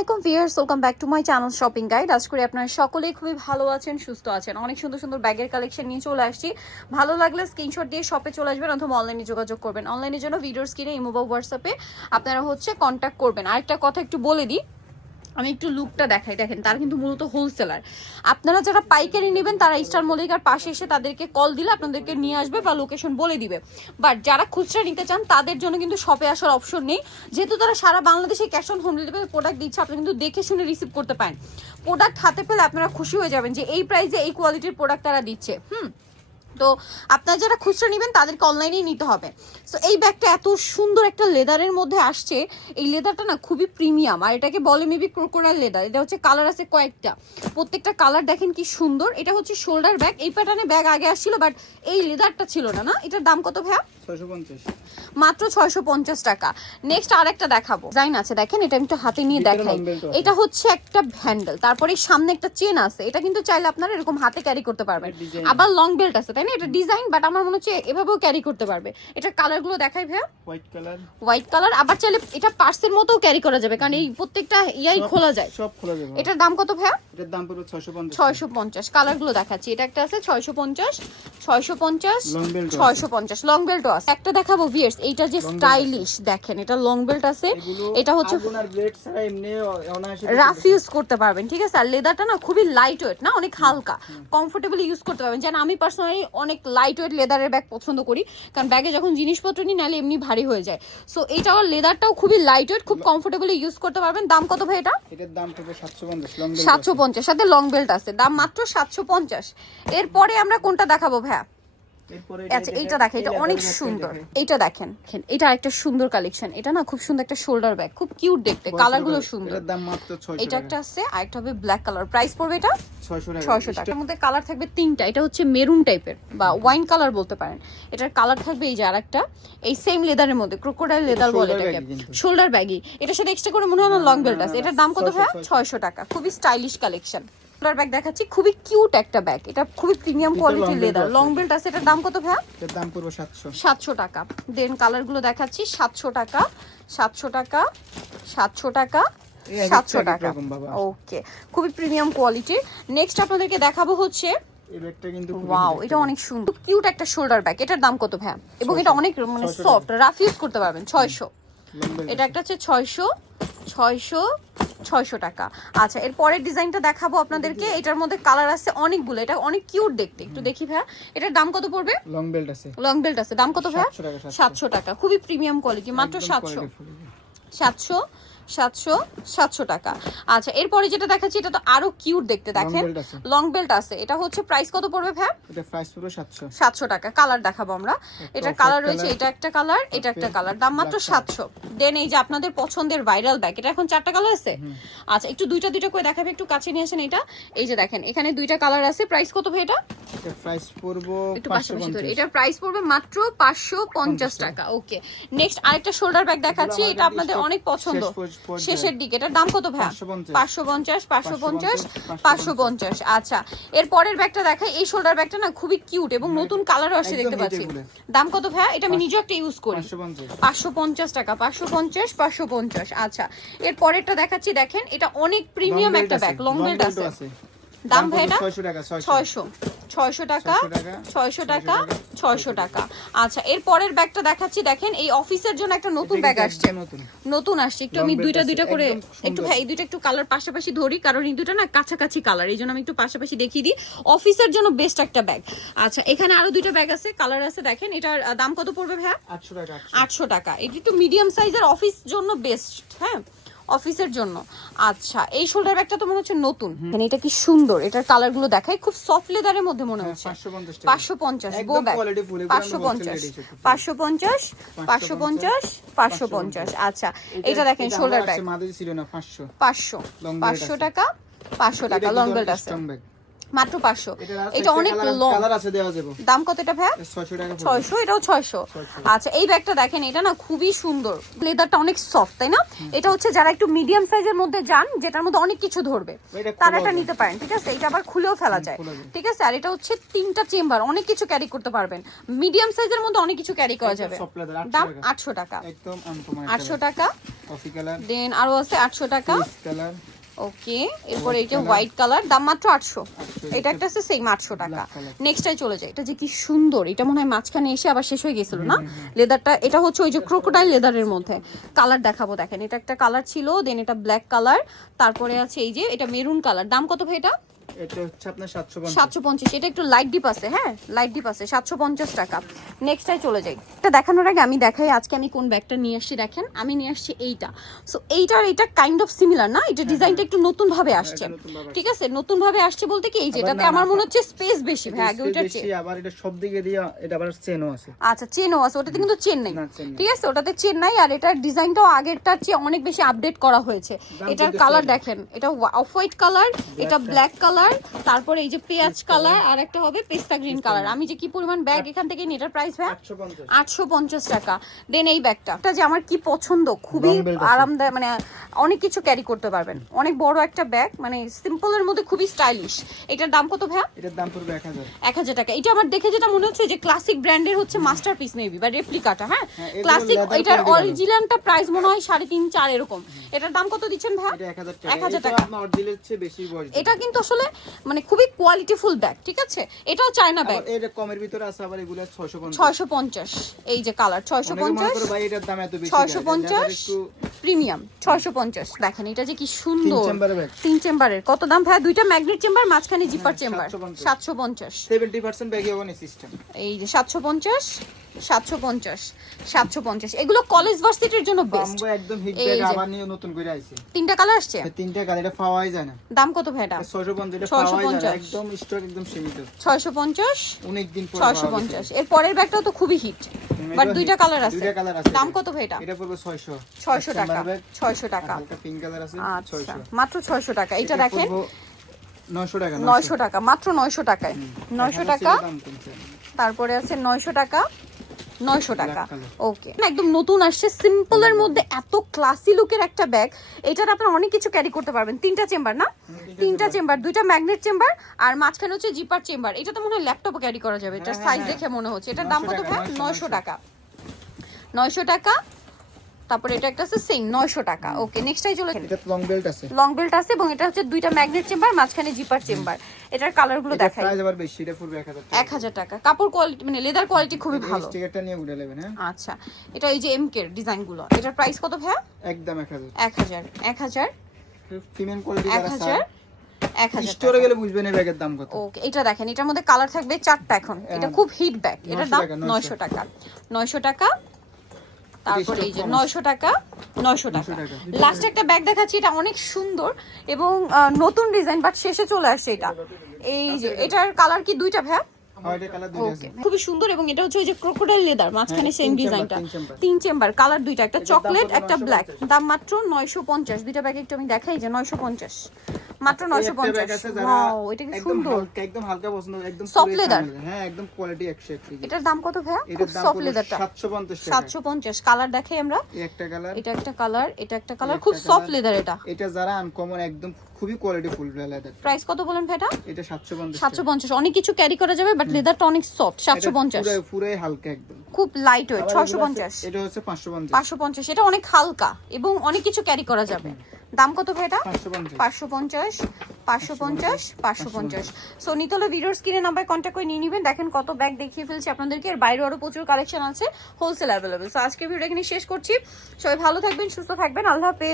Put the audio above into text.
আলাইকুম viewers, welcome back to my channel shopping guide. আজ করে আপনারা সকলেই খুবই ভালো আছেন, সুস্থ আছেন। অনেক সুন্দর সুন্দর ব্যাগের কালেকশন নিয়ে চলে আসছি। ভালো লাগলে স্ক্রিনশট দিয়ে শপে চলে আসবেন অথবা অনলাইনে যোগাযোগ করবেন। অনলাইনের জন্য ভিডিওর স্ক্রিনে ইমো বা হোয়াটসঅ্যাপে আপনারা কন্ট্যাক্ট করবেন। আরেকটা কথা একটু বলে দিই, আমি একটু লুকটা দেখাই। দেখেন, তারা কিন্তু মূলত হোলসেলার। আপনারা যারা পাইকারি নেবেন তারা স্টার মল্লিকার পাশে এসে তাদেরকে কল দিলে আপনাদেরকে নিয়ে আসবে বা লোকেশন বলে দিবে। বাট যারা খুচরা নিতে চান তাদের জন্য কিন্তু শপে আসার অপশন নেই, যেহেতু তারা সারা বাংলাদেশে cash on home delivery product দিচ্ছে। আপনি কিন্তু দেখে শুনে রিসিভ করতে পারেন। প্রোডাক্ট হাতে পেলে আপনারা খুশি হয়ে যাবেন যে এই প্রাইসে এই কোয়ালিটির প্রোডাক্ট তারা দিচ্ছে। তো আপনারা যারা খুচরা নেবেন তাদেরকে অনলাইনেই নিতে হবে। সো এই ব্যাগটা এত সুন্দর একটা লেদারের মধ্যে আসছে। এই লেদারটা না খুবই প্রিমিয়াম, আর এটাকে বলে মেবি ক্রোকোডাইল লেদার। এটা হচ্ছে কালার আছে কয়েকটা, প্রত্যেকটা কালার দেখেন কি সুন্দর। এটা হচ্ছে শোল্ডার ব্যাগ। এই প্যাটার্নে ব্যাগ আগে আসছিল, বাট এই লেদারটা ছিল না। না, এটার দাম কত ভাইয়া? 650, মাত্র 650 টাকা। নেক্সট আরেকটা দেখাবো, ডিজাইন আছে দেখেন, এটা আমি একটু হাতে নিয়ে দেখাই। এটা হচ্ছে একটা হ্যান্ডেল, তারপরে সামনে একটা চেন আছে। এটা কিন্তু চাইলে আপনারা এরকম হাতে ক্যারি করতে পারবেন। আবার লং বেল্ট আছে, তাই না? এটা ডিজাইন, বাট আমার মনে হচ্ছে এভাবেও ক্যারি করতে পারবে। এটার কালার গুলো দেখাই ভাইয়া। হোয়াইট কালার, আবার চাইলে এটা পার্সের মতোও ক্যারি করা যাবে, কারণ এই প্রত্যেকটা ইয়াই খোলা যায়, সব খোলা যাবে। এটার দাম কত ভাইয়া? এটার দাম পুরো 650। 650। কালার গুলো দেখাচ্ছি, এটা একটা আছে 650, 650, 650। লং বেল্টও আছে। একটা দেখাবো ভিউয়ার্স, এইটা যে স্টাইলিশ দেখেন, এটা লং বেল্ট আছে। এটা হচ্ছে রাফ ইউজ করতে পারবেন, ঠিক আছে? আর লেদারটা না খুবই লাইট ওয়েট, না অনেক হালকা, কমফোর্টেবলি ইউজ করতে পারবেন। যেন আমি পার্সোনালি অনেক লাইট ওয়েট লেদারের ব্যাগ পছন্দ করি, কারণ ব্যাগে যখন জিনিসপত্র নিই নাহলে এমনি ভারী হয়ে যায়। সো এইটাও লেদারটাও খুবই লাইট ওয়েট, খুব কমফোর্টেবলি ইউজ করতে পারবেন। দাম কত ভাই এটা? এটার দাম পুরো 750। লং বেল্ট 750, সাথে লং বেল্ট আছে, দাম মাত্র 750। এরপরে আমরা কোনটা দেখাবো ভাইয়া? আচ্ছা, এইটা দেখেন, এটা অনেক সুন্দর। এইটা দেখেন, এটা একটা সুন্দর কালেকশন। এটা না খুব সুন্দর একটা শোল্ডার ব্যাগ, খুব কিউট দেখতে, কালার গুলো সুন্দর। এটার দাম মাত্র 600 টাকা। এটা একটা আছে, আরেকটা হবে ব্ল্যাক কালার। প্রাইস পড়বে এটা 600 টাকা। 600 টাকা। এর মধ্যে কালার থাকবে তিনটা। এটা হচ্ছে মেরুন টাইপের বা ওয়াইন কালার বলতে পারেন। এটার কালার থাকবে এই যে আরেকটা, এই সেম লেদারের মধ্যে, ক্রোকোডাইল লেদার বলে এটাকে, শোল্ডার ব্যাগই। এটার সাথে এক্সট্রা করে মনে হয় না লং বেল্ট আছে। এটার দাম কত ভাইয়া? 600 টাকা। খুবই স্টাইলিশ কালেকশন। শোল্ডার ব্যাগ দেখাচ্ছি, খুবই কিউট একটা ব্যাগ। এটা খুবই প্রিমিয়াম কোয়ালিটির লেদার, লং বেল্ট আছে। এটার দাম কত ভাইয়া? এর দাম পুরো 700। 700 টাকা। দেন কালার গুলো দেখাচ্ছি, 700 টাকা, 700 টাকা, 700 টাকা, 700 টাকা। ওকে, খুবই প্রিমিয়াম কোয়ালিটির। নেক্সট আপনাদেরকে দেখাবো হচ্ছে এই ব্যাগটা কিন্তু ওয়াও, এটা অনেক সুন্দর, কিউট একটা শোল্ডার ব্যাগ। এটার দাম কত ভাইয়া? এবং এটা অনেক মানে সফট, রাফ ইউজ করতে পারবেন। 600। এটা একটা হচ্ছে 600, 600, 600 টাকা। আচ্ছা, এর পরের ডিজাইনটা দেখাবো আপনাদেরকে। এটার মধ্যে কালার আছে অনেকগুলো, এটা অনেক কিউট দেখতে। একটু দেখি ভাইয়া, এটার দাম কত পড়বে? লং বেল্ট আছে। লং বেল্ট আছে, দাম কত ভাইয়া? 700 টাকা। খুবই প্রিমিয়াম কোয়ালিটি, মাত্র 700, 700, 700, 700 টাকা। আচ্ছা, এরপরে যেটা দেখাচ্ছি এটা তো আরো কিউট দেখতে, দেখেন লং বেল্ট আছে। এটা হচ্ছে প্রাইস কত পড়বে ভাই? এটা প্রাইস পুরো 700। 700 টাকা। কালার দেখাবো আমরা। এটার কালার রয়েছে, এটা একটা কালার, এটা একটা কালার, দাম মাত্র 700। দেন এই যে আপনাদের পছন্দের ভাইরাল ব্যাগ, এটা এখন 4টা কালার আছে। আচ্ছা, একটু দুইটা দুইটা করে দেখাবে, একটু কাছে নিয়ে আসেন। এটা এই যে দেখেন, এখানে 2টা কালার আছে। প্রাইস কত ভাই এটা? এটা প্রাইস পড়বে একটু পাশাপাশি ধরে, এটার প্রাইস পড়বে মাত্র 550 টাকা। ওকে, নেক্সট আরেকটা শোল্ডার ব্যাগ দেখাচ্ছি। এটা আপনাদের অনেক পছন্দ, শেষের দিকে। এটার দাম কত ভাই? 550, 550, 550। আচ্ছা, এর পরের ব্যাগটা দেখাই। এই শোল্ডার ব্যাগটা না খুবই কিউট এবং নতুন কালারও আসছে দেখতে পাচ্ছি। দাম কত ভাই? এটা আমি নিজে একটা ইউজ করি। 550 টাকা, 550, 550। আচ্ছা, এর পরেরটা দেখাচ্ছি, দেখেন এটা অনেক প্রিমিয়াম একটা ব্যাগ, লং বেল্ট আছে। দাম ভাই এটা 600 টাকা। 600, 600 টাকা, 600 টাকা, 600 টাকা। আচ্ছা, এর পরের ব্যাগটা দেখাচ্ছি, দেখেন এই অফিসের জন্য একটা নতুন ব্যাগ আসছে, নতুন আসছে। একটু আমি দুইটা দুইটা করে একটু ভাই, এই দুইটা একটু কালার পাশাপাশি ধরি, কারণ এই দুটো না কাছাকাছি কালার, এই জন্য আমি একটু পাশাপাশি দেখিয়ে দিই। অফিসের জন্য বেস্ট একটা ব্যাগ। আচ্ছা, এখানে আরো দুইটা ব্যাগ আছে, কালার আছে, দেখেন এটার দাম কত পড়বে ভাইয়া? 800 টাকা। 800 টাকা। এটা একটু মিডিয়াম সাইজের, অফিস জন্য বেস্ট। হ্যাঁ, অফিসের জন্য। আচ্ছা, এই শোল্ডার ব্যাগটা তো মনে হচ্ছে নতুন। মানে এটা কি সুন্দর, এটার কালার গুলো দেখাই, খুব সফট লেদারের মধ্যে মনে হচ্ছে। 550 বো ব্যাগ, 550, 550, 550, 550। আচ্ছা, এটা দেখেন শোল্ডার ব্যাগ, 500, 500 টাকা, 500 টাকা। লং বেল্ট আছে, মাত্র 500। এটার এটা অনেক লং। কালার আছে, দেওয়া যাবে। দাম কত এটা ভাইয়া? 600 টাকা। 600, এটাও 600। আচ্ছা, এই ব্যাগটা দেখেন, এটা না খুবই সুন্দর, লেদারটা অনেক সফট, তাই না? এটা হচ্ছে যারা একটু মিডিয়াম সাইজের মধ্যে যান, যেটার মধ্যে অনেক কিছু ধরবে, তারা এটা নিতে পারেন, ঠিক আছে? এটা আবার খুলেও ফেলা যায়, ঠিক আছে? আর এটা হচ্ছে 3টা চেম্বার, অনেক কিছু ক্যারি করতে পারবেন। মিডিয়াম সাইজের মধ্যে অনেক কিছু ক্যারি করা যাবে। দাম 800 টাকা। একদম আনকমন 800 টাকা। কফি কালার, দেন আরো আছে 800 টাকা। কালার, ওকে, এরপরে এটা হোয়াইট কালার, দাম মাত্র 800। এটা একটা আছে সেম 800 টাকা। নেক্সটটাই চলে যায়, এটা যে কি সুন্দর, এটা মনে হয় মাঝখানে এসে আবার শেষ হয়ে গেছিল না লেদারটা? এটা হচ্ছে ওই যে ক্রোকোডাইল লেদারের মধ্যে। কালার দেখাবো, দেখেন, এটা একটা কালার ছিল, দেন এটা ব্ল্যাক কালার, তারপরে আছে এই যে এটা মেরুন কালার। দাম কত ভাই এটা? এটা হচ্ছে আপনার 750। 750। এটা একটু লাইট ডিপ আছে, হ্যাঁ লাইট ডিপ আছে, 750 টাকা। নেক্সটটাই চলে যাই। এটা দেখানোর আগে আমি দেখাই আজকে আমি কোন ব্যাগটা নিয়ে আসছি। দেখেন, আমি নিয়ে আসছি এইটা। সো এইটার এটা কাইন্ড অফ সিমিলার না, এটা ডিজাইনটা একটু নতুন ভাবে আসছে, ঠিক আছে? নতুন ভাবে আসছে বলতে কি, এই যেটাতে আমার মনে হচ্ছে স্পেস বেশি ভাই, আগে ওইটার চেয়ে। আবার এটা সব দিকে দিয়ে এটা আবার চেনও আছে। আচ্ছা, চেনও আছে, ওটাতে কিন্তু চেন নাই, ঠিক আছে? ওটাতে চেন নাই। আর এটার ডিজাইনটাও আগেরটার চেয়ে অনেক বেশি আপডেট করা হয়েছে। এটার কালার দেখেন, এটা অফ হোয়াইট কালার, এটা ব্ল্যাক কালার, তারপরে এই যে পেঁয়াজ কালার, আর একটা হবে পেস্তা গ্রিন কালার। আমি যে কি পরিমাণ ব্যাগ এখান থেকে নিই, এটার প্রাইস ভাই 850 টাকা। দেন এই ব্যাগটা, এটা যে আমার কি পছন্দ, খুবই আরামদায়ক, মানে অনেক কিছু ক্যারি করতে পারবেন, অনেক বড় একটা ব্যাগ, মানে সিম্পলের মধ্যে খুবই স্টাইলিশ। এটার দাম কত ভাই? এটার দাম পড়বে 1000। 1000 টাকা। এটা আমার দেখে যেটা মনে হচ্ছে যে ক্লাসিক ব্র্যান্ডের হচ্ছে মাস্টারপিস মেবি, বা রেপ্লিকাটা। হ্যাঁ, ক্লাসিক, এটার অরিজিনালটা প্রাইস মনে হয় 3.5-4 এরকম। এটার দাম কত দিচ্ছেন ভাই? এটা 1000 টাকা। 1000 টাকা। আপনার অরিজিনালের চেয়ে বেশি বড়। এটা কিন্তু আসলে মানে খুবই কোয়ালিটিফুল ব্যাগ, ঠিক আছে? এটাও চায়না ব্যাগ। এর কমের ভিতরে আছে আবার এগুলো 650। 650, এই যে কালার 650। ভাই এটার দাম এত বেশি? 650 প্রিমিয়াম 650। দেখেন এটা যে কি সুন্দর, 3 চেম্বারের ব্যাগ। 3 চেম্বারের। কত দাম ভাই? দুইটা ম্যাগনেট চেম্বার, মাঝখানে জিপার চেম্বার। 750। 70% ব্যাগই হবে সিস্টেম। এই যে 750, 750, 750। এগুলো কলেজ ভার্সিটির জন্য বেস্ট। বাম্বো একদম হিট ব্যাগ, আবার নিয়ে নতুন করে আইছে। 3টা কালার আসছে। 3টা কালার, এটা পাওয়াই যায় না। দাম কত ভাই এটা? 650। এটা পাওয়াই যায় না, একদম স্টক একদম সীমিত। 650, অনেক দিন পরে 650। এর পরের ব্যাগটাও তো খুবই হিট, বাট দুইটা কালার আছে। দুইটা কালার আছে। দাম কত ভাই এটা? এটা পড়বে 600। 600 টাকা। 600 টাকা। হালকা পিঙ্ক কালার আছে, আচ্ছা, 600। মাত্র 600 টাকা। এটা দেখেন 900 টাকা। 900 টাকা, মাত্র 900 টাকায়। 900 টাকা। তারপরে আছে 900 টাকা, 900 টাকা। ওকে, একদম নতুন আসছে, সিম্পলের মধ্যে এত ক্লাসি লুকের একটা ব্যাগ। এটার আপনারা অনেক কিছু ক্যারি করতে পারবেন। 3টা চেম্বার না? 3টা চেম্বার, 2টা ম্যাগনেট চেম্বার, আর মাঝখানে হচ্ছে জিপার চেম্বার। এটা তো মনে হয় ল্যাপটপও ক্যারি করা যাবে, এটার সাইজ দেখে মনে হচ্ছে। এটার দাম কত ভাই? 900 টাকা। 900 টাকা। তারপরে এটা একটা আছে সেম 900 টাকা। ওকে, নেক্সটটাই চলে। এটা লং বেল্ট আছে। লং বেল্ট আছে, এবং এটা হচ্ছে 2টা ম্যাগনেট চেম্বার, মাঝখানে জিপার চেম্বার। এটার কালারগুলো দেখাই। প্রাইস আবার বেশি, এটা পড়বে 1000 টাকা। 1000 টাকা। কাপড় কোয়ালিটি মানে লেদার কোয়ালিটি খুবই ভালো। স্টিকারটা নিয়ে উঠে নেবেন। হ্যাঁ, আচ্ছা, এটা এই যে এমকে ডিজাইনগুলো। এটার প্রাইস কত ভাই? একদম 1000। 1000, 1000, ফিমেল কোয়ালিটি যারা 1000, 1000 স্টোরে গেলে বুঝবেন এই ব্যাগের দাম কত। ওকে, এটা দেখেন, এটার মধ্যে কালার থাকবে 4টা। এখন এটা খুব হিট ব্যাগ। এটার দাম 900 টাকা। 900 টাকা। তারপরে এই যে 900 টাকা, 900 টাকা। লাস্ট একটা ব্যাগ দেখাচ্ছি, এটা অনেক সুন্দর এবং নতুন ডিজাইন, বাট শেষে চলে আসছে এটা। এই যে এটার কালার কি 2টা ভাই? খুবই সুন্দর, এবং এটা হচ্ছে ওই যে ক্রোকোডাইল লেদার, মাঝখানে সেম ডিজাইনটা। 3 চেম্বার, কালার 2টা, একটা চকলেট একটা ব্ল্যাক। দাম মাত্র 950। দুইটা ব্যাগ একটু আমি দেখাই যে 950, মাত্র 950। ওয়াও, এটা কি সুন্দর, একদম হালকা পছন্দ, একদম সফট লেদার। হ্যাঁ, একদম কোয়ালিটি 101। এটার দাম কত ভাই? খুব সফট লেদারটা 750 টাকা। 750। কালার দেখাই আমরা। একটা কালার, এটা একটা কালার, এটা একটা কালার, খুব সফট লেদার। এটা যারা আনকমন, একদম খুবই কোয়ালিটি ফুল লেদার। প্রাইস কত বলেন ভাই এটা? এটা 750। 750। অনেক কিছু ক্যারি করা যাবে, বাট লেদারটা অনেক সফট। 750। পুরোই হালকা একদম, খুব লাইট ওয়েট। 650। এটা হচ্ছে 550। 550। এটা অনেক হালকা এবং অনেক কিছু ক্যারি করা যাবে। দাম কত ভাই এটা? 550। 550, 550, 550। সো নিতলে ভিডিওর স্ক্রিনে নাম্বার কন্ট্যাক্ট করে নিয়ে নেবেন। দেখেন কত ব্যাগ দেখিয়ে ফেলছি আপনাদেরকে, এর বাইরে আরো প্রচুর কালেকশন আছে, হোলসেল অ্যাভেলেবল। সো আজকে ভিডিও এখানে শেষ করছি। সবাই ভালো থাকবেন, সুস্থ থাকবেন, আল্লাহ হাফেজ।